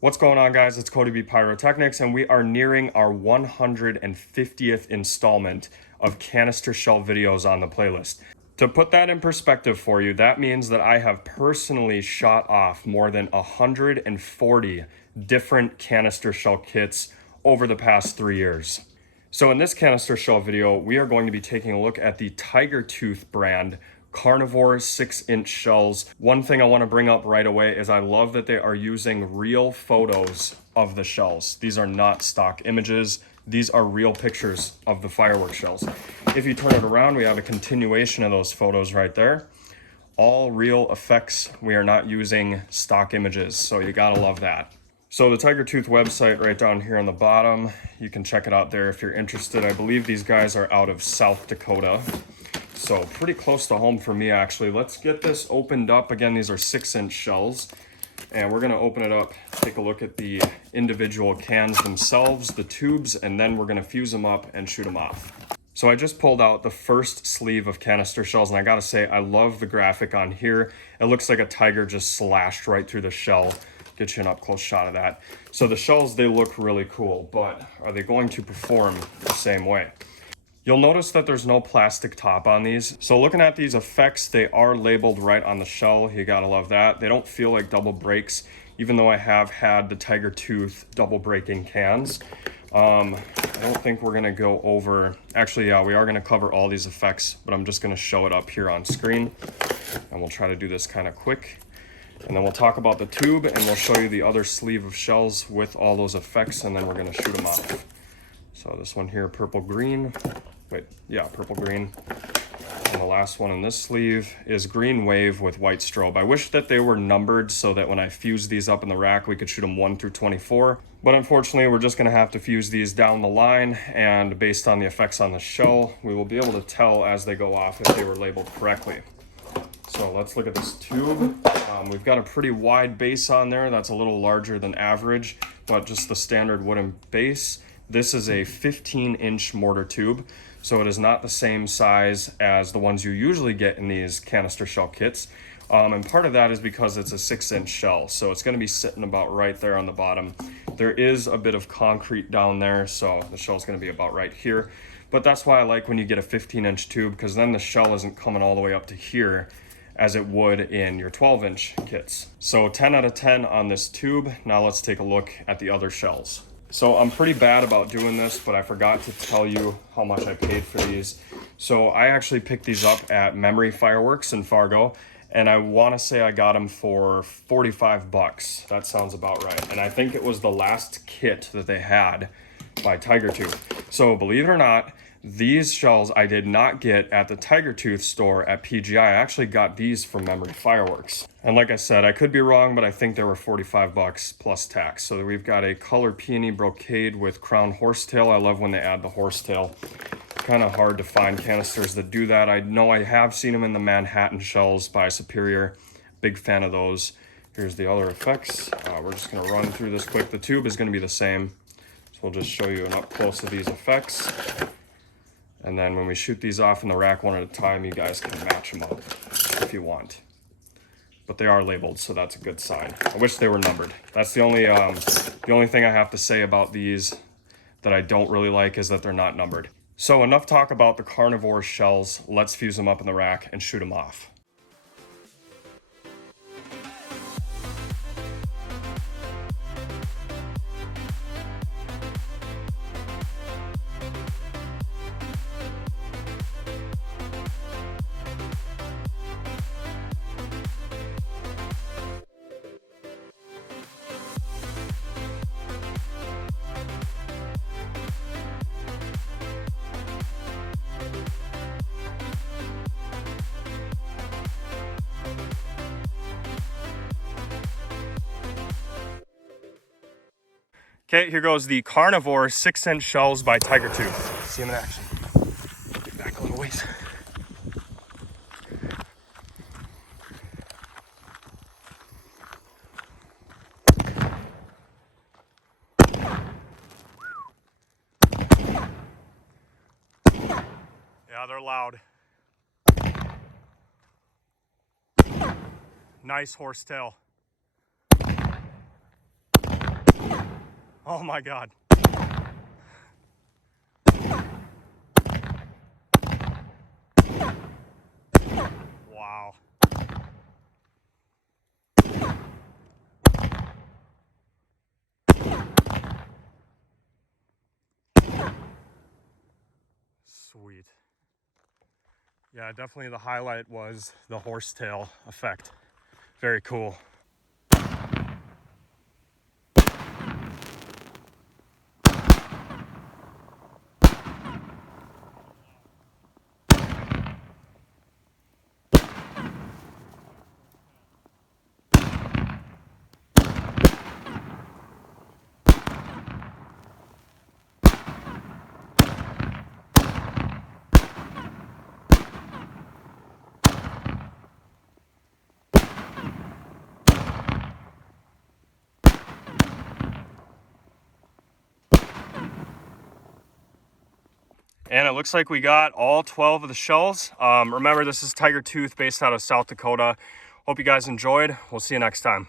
What's going on, guys? It's CodyBPyrotechnics, and we are nearing our 150th installment of canister shell videos on the playlist. To put that in perspective for you, that means that I have personally shot off more than 140 different canister shell kits over the past 3 years. So in this canister shell video, we are going to be taking a look at the Tiger Tooth brand Carnivore 6-inch shells. One thing I want to bring up right away is I love that they are using real photos of the shells. These are not stock images. These are real pictures of the fireworks shells. If you turn it around, we have a continuation of those photos right there. All real effects. We are not using stock images, so you gotta love that. So the Tiger Tooth website right down here on the bottom, you can check it out there if you're interested. I believe these guys are out of South Dakota. So pretty close to home for me, actually. Let's get this opened up. Again, these are 6-inch shells. And we're gonna open it up, take a look at the individual cans themselves, the tubes, and then we're gonna fuse them up and shoot them off. So I just pulled out the first sleeve of canister shells, and I gotta say, I love the graphic on here. It looks like a tiger just slashed right through the shell. Get you an up-close shot of that. So the shells, they look really cool, but are they going to perform the same way? You'll notice that there's no plastic top on these. So looking at these effects, they are labeled right on the shell. You gotta love that. They don't feel like double breaks, even though I have had the Tiger Tooth double breaking cans. I don't think we're gonna go over, actually, yeah, we are gonna cover all these effects, but I'm just gonna show it up here on screen. And we'll try to do this kind of quick. And then we'll talk about the tube, and we'll show you the other sleeve of shells with all those effects, and then we're gonna shoot them off. So this one here, purple green. Wait, yeah, purple green. And the last one in this sleeve is green wave with white strobe. I wish that they were numbered so that when I fuse these up in the rack, we could shoot them 1 through 24. But unfortunately, we're just gonna have to fuse these down the line, and based on the effects on the shell, we will be able to tell as they go off if they were labeled correctly. So let's look at this tube. We've got a pretty wide base on there. That's a little larger than average, but just the standard wooden base. This is a 15-inch mortar tube, so it is not the same size as the ones you usually get in these canister shell kits. And part of that is because it's a 6-inch shell, so it's gonna be sitting about right there on the bottom. There is a bit of concrete down there, so the shell's gonna be about right here. But that's why I like when you get a 15-inch tube, because then the shell isn't coming all the way up to here as it would in your 12-inch kits. So 10 out of 10 on this tube. Now let's take a look at the other shells. So I'm pretty bad about doing this, but I forgot to tell you how much I paid for these. So I actually picked these up at Memory Fireworks in Fargo, and I want to say I got them for 45 bucks. That sounds about right. And I think it was the last kit that they had by Tiger Tooth. So believe it or not, these shells I did not get at the Tiger Tooth store at PGI. I actually got these from Memory Fireworks. And like I said, I could be wrong, but I think they were 45 bucks plus tax. So we've got a color peony brocade with crown horsetail. I love when they add the horsetail. Kind of hard to find canisters that do that. I know I have seen them in the Manhattan shells by Superior. Big fan of those. Here's the other effects. We're just gonna run through this quick. The tube is gonna be the same. So we'll just show you an up close of these effects. And then when we shoot these off in the rack one at a time, you guys can match them up if you want. But they are labeled, so that's a good sign. I wish they were numbered. That's the only thing I have to say about these that I don't really like is that they're not numbered. So enough talk about the Carnivore shells. Let's fuse them up in the rack and shoot them off. Okay, here goes the Carnivore 6-inch shells by Tiger Tooth. See them in action. Get back a little ways. Yeah, they're loud. Nice horsetail. Oh my God. Wow. Sweet. Yeah, definitely the highlight was the horsetail effect. Very cool. And it looks like we got all 12 of the shells. Remember, this is Tiger Tooth based out of South Dakota. Hope you guys enjoyed. We'll see you next time.